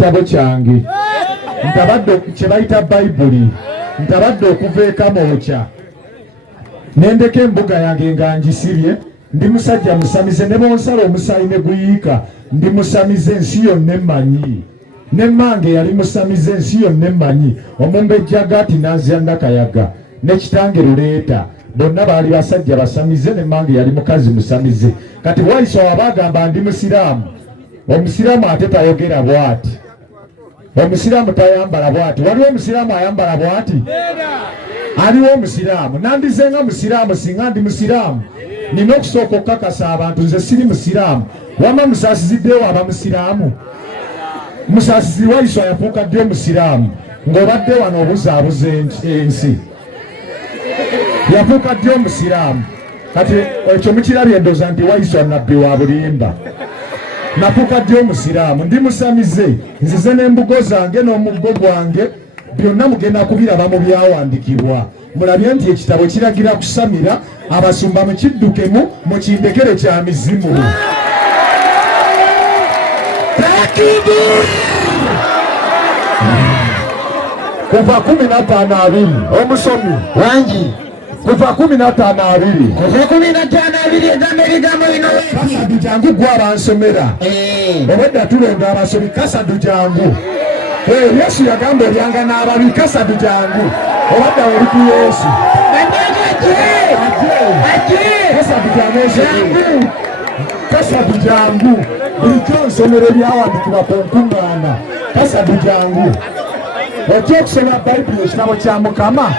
ekitabo kyange ntabadde kye bayita bayibuli ntabadde okuva ekamooca nendeka embuga yange nga ngisibye ndi musajja musamize ne bonsala omusaayi ne guyiika ndi musamize ensi yonna emmanyi nemmange yali musamize ensi yonna emmanyi omumbejjagaati n'azya Nakayaga ne kitange Luleeta bonna baali basajja basamize nemmange yali mukazi musamize kati Waiswa wabagamba ndi musiraamu omusiraamu ate tayogera bw'ati omusiraamu tayambala bw'ati waliwo omusiraamu ayambala bw'ati aliwo omusiraamu nandize nga musiraamu singa ndi musiraamu nina okusooka okukakasa abantu nze siri musiraamu wama musaasiziddewo aba musiraamu musaasizi Waiswa yafuuka ddi omusiraamu ng'obadde wano obuzaabuza ensi yafuuka ddi omusiraamu kati ekyo mukirabye endooza nti Waiswa nabbi wa bulimba nafuuka ddi omusiraamu ndi musamize nzize n'embugo zange n'omuggo gwange byonna mugenda kubiraba mu byawandiikibwa mulabye nti ekitabo kiragira kusamira abasumba mukiddukemu mukindekere kya mizimu kuva 15:2 omusomi wangi kuva 15:2 egambo lino kasadu jangu gwa bansomera obadde tulonda abasomi kasadu jangu Yesu yagamba ebyanga n'ababi kasadu jangu obadde oli ku Yesu kasadu jangu bulijjo nsomera ebyawandiikibwa ku nkuŋŋaana kasadu jangu ojja okusoma bayibuli ekitabo kya Mukama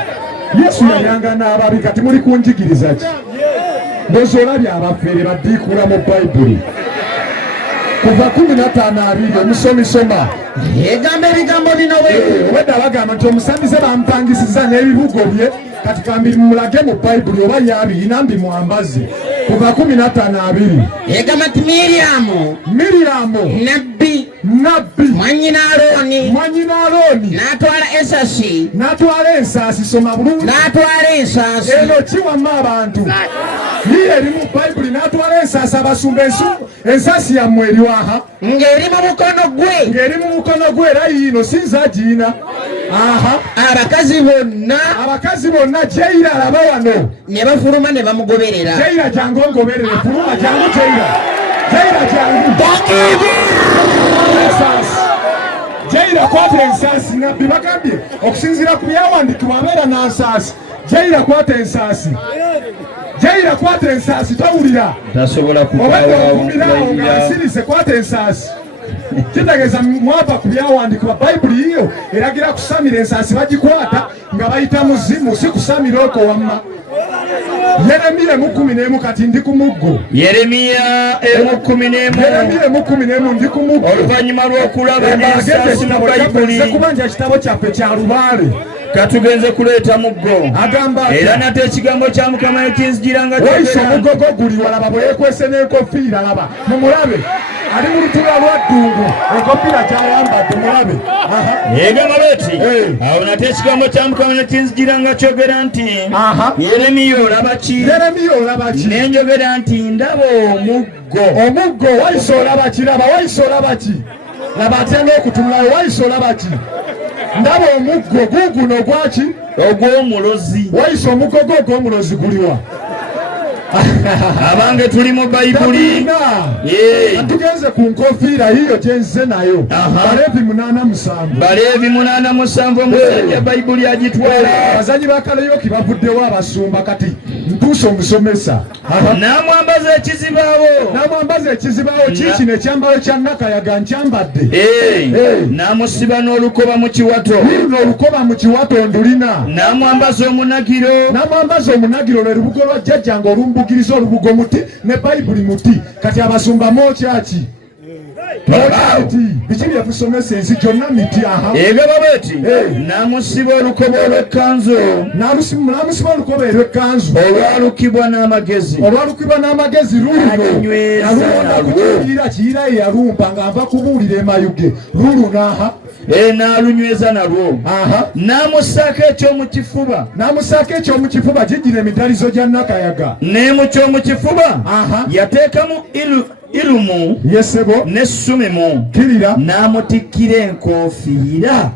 Yesu yayanga n'ababi kati muli kunjigiriza ki ndozi olabye abafeere baddiikula mu bayibuli kuva 15:2 omusomi soma egambo ebigambo bino obadde abagamba nti omusamize bampangisiza n'ebibugo bye kati kambi mulage mu bayibuli oba yabiina mbi mwambaze kuva 15:2 egamba nti Miriyamu nabbi mwanyina Alooni n'atwala ensaasi soma bulungi eno kiwamma abantu niye eri mu bayibuli n'atwala ensaasi abasumba ensaasi yammwe eriwaha ng'eri mu mukono gwe era yiino sinza agiina abakazi bonna Jaira alaba wano ne bafuluma ne bamugoberera Jaira jangu ongoberere fuluma jangu Jaira jangu Jaira kwata ensaasi nabbi bagambye okusinziira ku byawandiikibwa abeera n'ensaasi Jaira kwata ensaasi tawulira tasobola kukumirawo ng'asirise kwata ensaasi kitegeeza mwava ku byawandiikibwa bayibuli iyo eragira kusamira ensaasi bagikwata nga bayita muzimu si kusamira okwo wamma Yeremiya 11 kati ndi ku muggo Yeremiya 11 ndi ku muggo oluvannyuma lw'okulaba ensaasi mu bayibuli kubanja ekitabo kyaffe kya lubaale katugenze kuleeta muggo era nate ekigambo kya Mukama ekinzijira nga Waiswa omugogo guli walaba bwe yeekwese n'enkofiira laba mumulabe ali mu lutula lwa ddungu enkofiira gy'ayambadde mulabe egamba beti awo nate ekigambo kya Mukama nekinzijira nga kyogera nti Yeremiya olaba ki nenjogera nti ndaba omuggo Waiswa olaba ki Waiswa olaba ki laba atya n'okutunulayo Waiswa olaba ki ndaba omuggo guguno gwaki ogw'omulozi Waiswa omugogo ogw'omulozi guliwa abange tuli mu bayibuli tugenze ku nkofiira yiyo gyenze nayo Baleevi 87 omusajja bayibuli agitwala abazanyi ba Kaleyoki bavuddewo abasumba kati ntuuse omusomesa n'amwambaza ekizibaawo kiikino ekyambalo kya Nakayaga nkyambadde n'amusiba n'olukoba mu kiwato ndulina n'amwambaza omunagiro lwe lubugo lwa jjajja ng'olumbugiriza olubugo muti ne bayibuli muti kati abasumba mokyaki biki byetusomesa ensi gyonna miti egaba beti n'amusiba olukoba olw'ekkanzu olwalukibwa n'amagezi lulunokiyira kiyira ye yalumpa nga nva kubuulira emayuge lulu n'aha n'alunyweza nalwo n'amussaako ekyomukifuba gijjira emidalizo gya Nakayaga ne mu kyomukifuba yateekamu irumu yesebo n'essumimu kirira n'amutikkira enkofiira.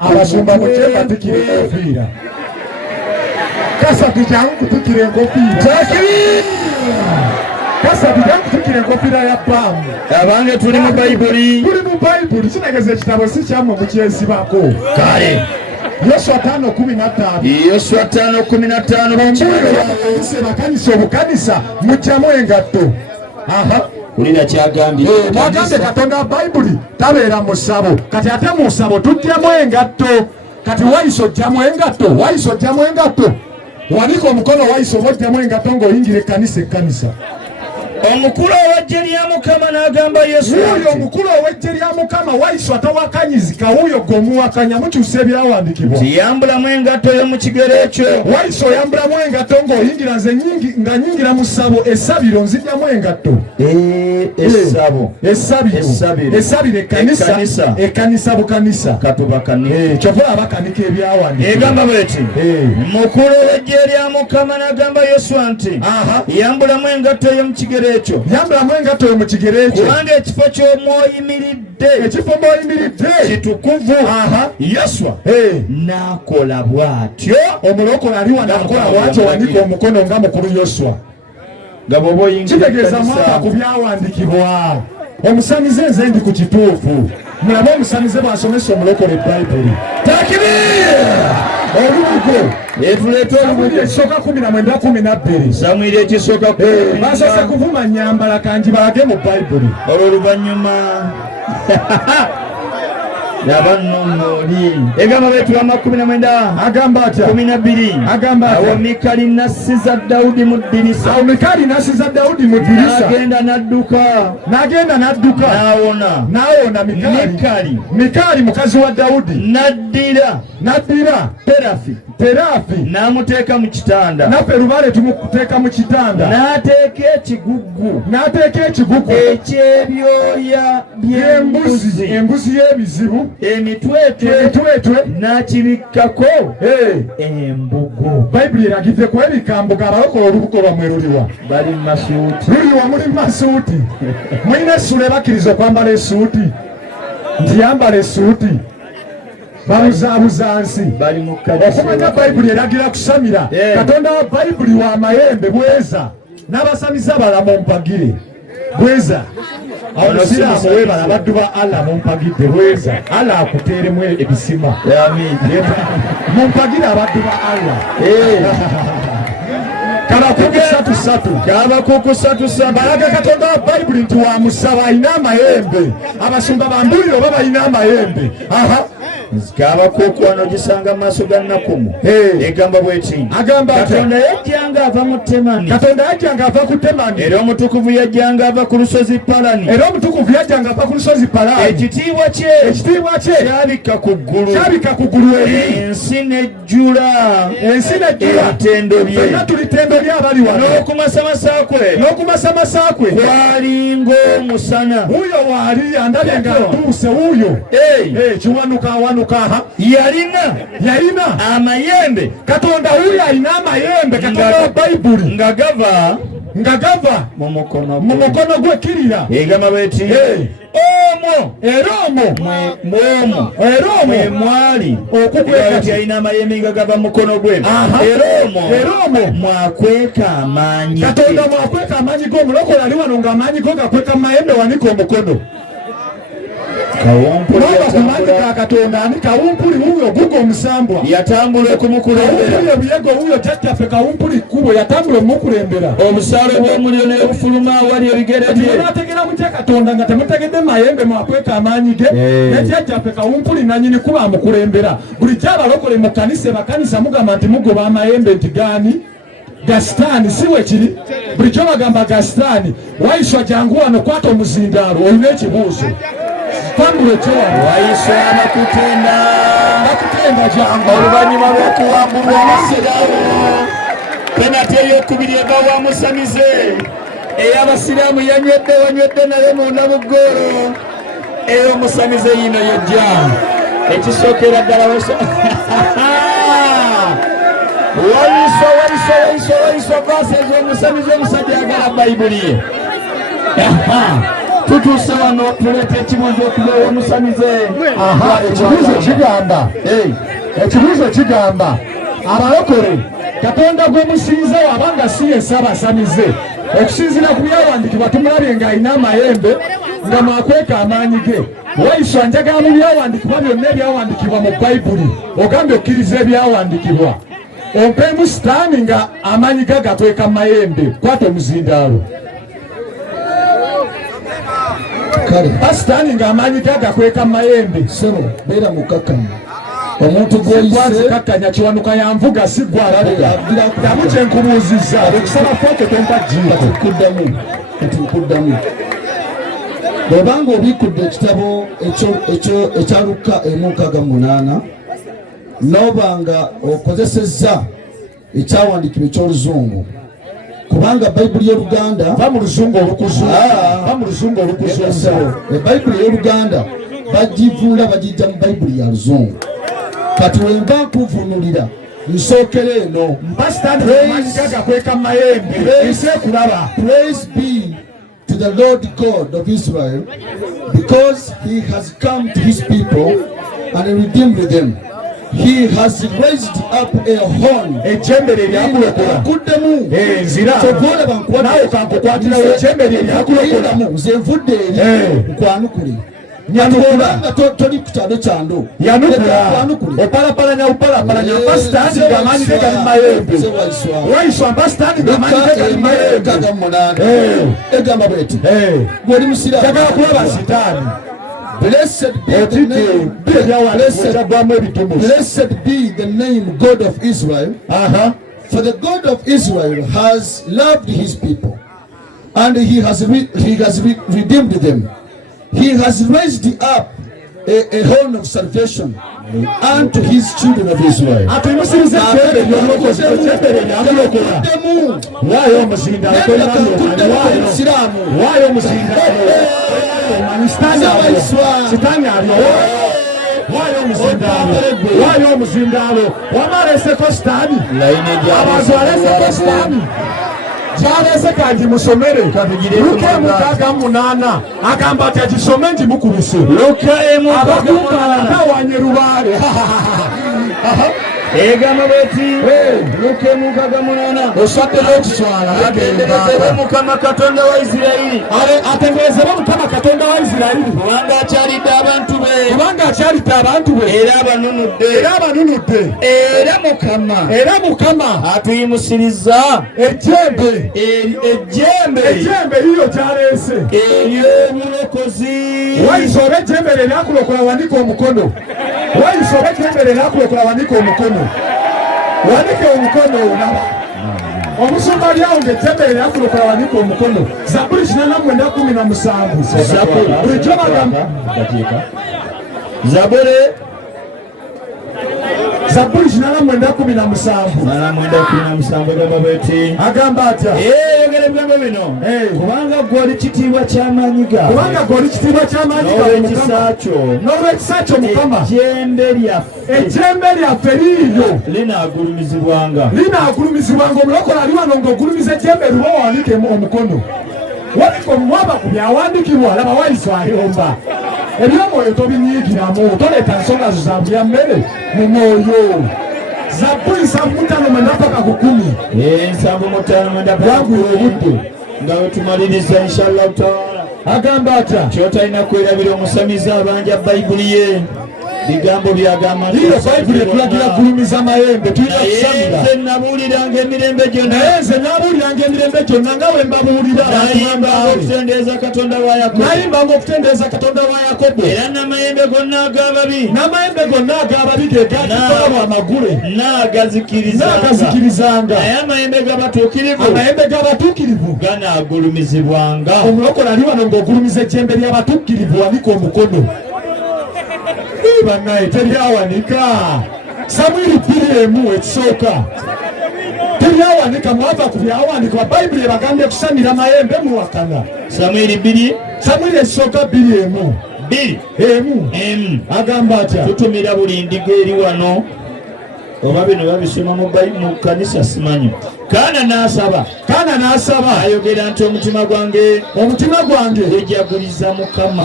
Abasumba muke batikira enkofiira. Kasatu jangu kutikira enkofiira. Kasatu jangu kutikira enkofiira ya pamu. Abange tuli mu Bayibuli. Tuli mu Bayibuli. Kinageze ekitabo si kyammwe mukyesibako. Kale. Yoswa 5:15. Yoswa 5:15. Bakanisa obukanisa mujjamu engatto. Kulira kyagambye. Mwagambe Katonda Bayibuli tabeera mu ssabo. Kati ate mu ssabo tujjamu engatto. Kati Waiswa ojjamu engatto. Waiswa ojjamu engatto. Wanika omukono Waiswa ojjamu engatto ng'oyingira ekkanisa. Omukulu ow'eggye lya Mukama n'agamba Yesu. Wuuyo omukulu ow'eggye lya Mukama Waiswa tawakanyizika, wuuyo gw'omuwakanya mukyusa ebyawandiikibwa. Yambulamu engatto y'omu kigere ekyo. Waiswa oyambulamu engatto ng'oyingira nze nga nyingira mu ssabo essabiro nzijjamu engatto. Essabiro ekkanisa bukanisa. Kyova abakanika ebyawandiikibwa. Egamba bw'eti. Mukulu ow'eggye lya Mukama n'agamba Yesu nti yambulamu engatto y'omu kigere ekyo. Yambulamu engatto yo mu kigere ekyo. Kubanga ekifo ky'omwoyimiridde kitukuvu. Yoswa n'akola bw'atyo. Omulokole ali wano akola bw'atyo, wanika omukono nga mukulu Yoswa. Nga bw'oba oyingira kitegeeza mwaka ku byawandiikibwa. Omusamize nze ndi ku kituufu. Mulabe omusamize bw'asomesa omulokole Bayibuli. Olubugo etuleeta olubugo ekisooka 19:12. Samwiri ekisooka basoose kuvuma Nyambala kanji balage mu Bayibuli. Olw'oluvannyuma yabannooli egamba beetulama 19 agamba atya 12 agamba atya awo Mikali nasiza Dawudi mu ddirisa. Awo Mikali nasiza Dawudi mu ddirisa. N'agenda n'adduka n'awona Mikali mukazi wa Dawudi n'addira Terafi n'amuteeka mu kitanda. Naffe Lubale tumuteeka mu kitanda. N'ateeka ekigugu eky'ebyoya by'embuzi, embuzi y'ebizibu, emitwetwe n'akibikkako embugo. Bayibuli eragidde ku ebikambuga abalokole olubugo lwammwe luliwa. Bali mu masuuti. Luliwa muli masuuti. Mulina essula ebakkiriza okwambala essuuti. Nti yambala essuuti. Babuzaabuza nsi. Okumanya Bayibuli eragira kusamira. Katonda wa Bayibuli wa mayembe bweza. N'abasamize abala mumpagire. Bweza. Abasiraamu weebala abaddu ba Allah mumpagidde bweza. Allah akuteeremu ebisima. Mumpagire abaddu ba Allah. Kabakuku 3-3 balaga Katonda wa Bayibuli nti wamusaba alina amayembe. Abasumba bambulire oba balina amayembe. Kabakuku wano gisanga mu maaso ga Nakumu. Egamba bw'eti. Katonda yajjanga ava mu Temani. Era omutukuvu yajjanga ava ku lusozi Palani. Ekitiibwa kye kyabikka ku ggulu. Ensi n'ejjula ebitendo bye. N'okumasamasa kwe kwalinga omusana. Wuuyo waali yandabye nga ntuuse wuuyo. Kiwanuka yalina amayembe. Katonda wuuyo alina amayembe. Katonda wa Bayibuli nga gava mu mukono gwe kirira. Egamba bw'eti. Omwo mwali okukweka nti alina amayembe nga gava mu mukono gwe. Era omwo mwakweka amaanyi. Katonda mwakweka amaanyi g'omulokole ali wano ng'amaanyi go gakweka mu mayembe wanika omukono. Kawumpuli ka Katonda ani kawumpuli wuuyo gugo omusambwa yatambula okumukulembera. Ebiyego wuuyo jjajjaffe kawumpuli kkubo yatambula okumukulembera. Omusaalo gw'omuliro ne gufuluma awali ebigere bye. Mwategera mutya Katonda nga temutegedde mayembe mwakweka amaanyi ge. Ne jjajjaffe kawumpuli nannyini kuba amukulembera. Bulijjo abalokole mu kkanisa bakanisa mugamba nti mugoba amayembe nti gaani gasitaani si we kiri. Bulijjo bagamba gasitaani. Waiswa jangu wano kwata omuzindaalo olina ekibuuzo. Waiswa bakutenda jangu oluvannyuma lw'okuwambulwa abasiraamu. Penati ey'okubiri eva wa Basamize ey'abasiraamu wanywedde naye munda mu ggoolo. Ey'omusamize yino yojja ekisookera ddala Waiswa vaasi ez'omusamize omusajja agala Bayibuli ye. tutuuse wano tuleeta ekibuuzo okubeewa Musamize. Ekibuuzo kigamba abalokole Katonda gwe musinza wabanga si ye Basamize okusinziira ku byawandikibwa tumulabye ng'alina amayembe nga mwakweka amaanyi ge. Waiswa njagala mu byawandikibwa byonna ebyawandikibwa mu Bayibuli ogambye okkiriza ebyawandikibwa ompeemu Sitaani nga amaanyi ge gakweka mu mayembe. Kwata omuzindaalo Sitaani nga amaanyi ge gakweka mu mayembe. Sebo beera mukkakkamu omuntu gwazikakkanya kiwanuka ya nvuga si gwalaga damu kyenkubuuzizza okusoma fooke tompagjiiko nkuddamu bw'obanga obiikudde ekitabo ekya Luka 1:8 n'obanga okozesezza ekyawandiikibwa eky'Oluzungu kubanga Bayibuli y'Oluganda va mu Luzungu olukuzungu Bayibuli y'Oluganda bagivula bagijja mu Bayibuli ya Luzungu. Kati wemba nkuvunulira nsookera eno praise be to the Lord God of Israel because he has come to his people and redeemed them. He has raised up a horn. Nyamukula toli kutano chando yanukula opalapalanya Basamize gamanyi gali mayembe Waiswa Basamize gamanyi gali mayembe egamba bweti bwoli musira tagala kulaba Sitaani. Blessed be the name God of Israel. For the God of Israel has loved his people and he has redeemed them. He has raised up a horn of salvation unto his children of Israel. Kyalese kanji musomere Luka 1:8 agamba ati agisome ngimukubise Luka 1:8 wanye lubaale egamba bweti Luka 1:8 oswaddeyo ekiswala atenderezebwe Mukama Katonda wa Isirayiri atenderezebwe Mukama Katonda wa Isirayiri kubanga akyalidde abantu be era abanunudde era Mukama atuyimusiriza ejjembe liyo kyaleese Lyobulokozi. Waiswa oba ejjembe lye lyakulokola wandika omukono. Waiswa oba ejjembe lye lyakulokola wandika omukono. Wandike omukono olaba. Omusumba lyawo ng'ejjembe lye lyakulokola wandika omukono. Zaburi 49:17. Bulijjo bagamba Zaburi 49:17 agamba atya yogera ebigambo bino kubanga gw'oli kitiibwa ky'amaanyi gawe n'olw'ekisa kyo Mukama ejjembe lyaffe liiryo linaagulumizibwanga omulokola ali wano ng'ogulumiza ejjembe luba wandike omukono waliko omumwaba ku byawandikibwa laba Waiswa ayomba ebyomwoyo tobinyiigiramu toleeta nsonga zo za bya mmere mu mwoyo. Zaburi 75:10 wangula obudde nga wetumaliriza inshallah taala agamba atya kyotalina kwerabira omusamize abanja Bayibuli ye bigambo byagamba iyo Bayibuli etulagira gulumiza mayembe tulina kusamira nze nabuuliranga emirembe gyonna nga we mbabuulira nayimbanga okutendeeza Katonda wa Yakobo era n'amayembe gonna ag'ababi gegakikola amagule naagazikirizanga naye amayembe g'abatuukirivu ganaagulumizibwanga. Omulokola ali wano ng'ogulumiza ejjembe ly'abatuukirivu wanika omukono bannaye teryawanika. Samwiri 2:1 ekisooka teryawanika mwava ku byawanikibwa Bayibuli ebagambye kusamira mayembe muwakana. Samwiri ekisooka 2:1 agamba atya tutumira buli ndigo eri wano oba bino babisoma mu kanisa simanyi. Kaana n'asaba ayogera nti omutima gwange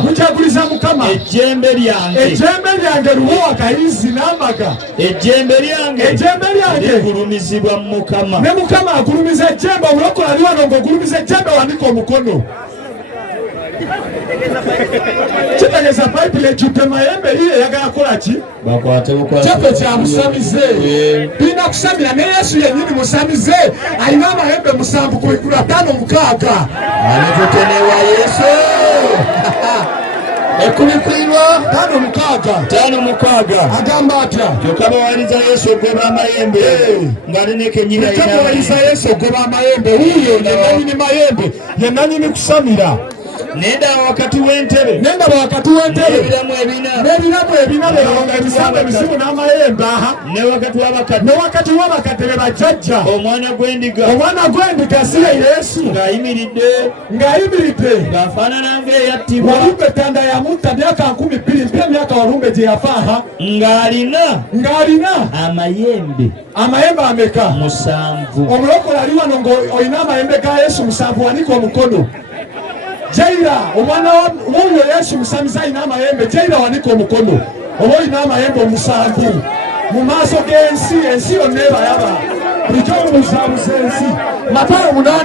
gujaguliza Mukama, ejjembe lyange luwa akayizi n'amaga, ejjembe lyange ligulumizibwa mu Mukama. Ne Mukama agulumiza ejjembe. Omulokole ali wano ng'ogulumiza ejjembe wanika omukono. Kitegeeza Bayibuli ejjudde mayembe ye eyagala kukola ki? Kyaffe kya musamize. Tulina kusamira ne Yesu yennyini musamize. Alina amayembe 7 ku 5 6. Anatutenewa Yesu. 5 agamba atya? Kyokka bawaliza Yesu ogoba amayembe ng'ali ne kenyira ina. Bawaliza Yesu ogoba amayembe. Wuuyo ye nannyini mayembe, ye nannyini kusamira. Nenda wakati w'entebe n'ebiramu ebina nga ebisambo ebisibu n'amayembe. ne wakati w'abakadde be bajjajja. omwana gw'endiga asire Yesu ng'ayimiridde ng'afaanana ng'eyattibwa. Walumbe ttanda yamutta myaka 20 mpya emyaka Walumbe gye yafa. ng'alina amayembe ameka? 7. Omulokole ali wano ng'olina amayembe ga Yesu 7, wanika omukono. Jaira omwana w'oyo Yesu musamize alina amayembe. Jaira wanika omukono. Oba olina amayembe 7 mu maaso g'ensi yonna ebayaba. Bulijjo omubuzaabuza ensi. Matayo 8.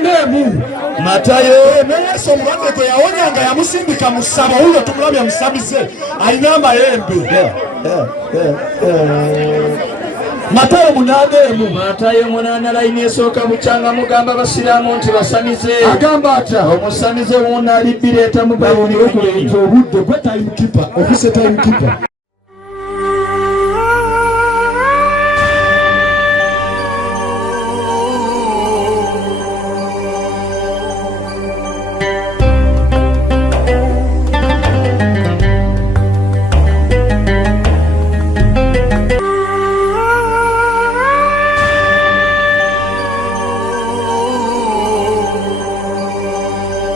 Ne Yesu omulwadde gwe yawonyanga yamusindika mu ssabo. Wuyo tumulabya musamize alina amayembe. Matayo 8 layini esooka bukyanga mugamba Abasiraamu nti basamize. Agamba atya? Omusamize wuuno alibireeta mu Bayibuli. Obudde gwe timekeeper, office timekeeper.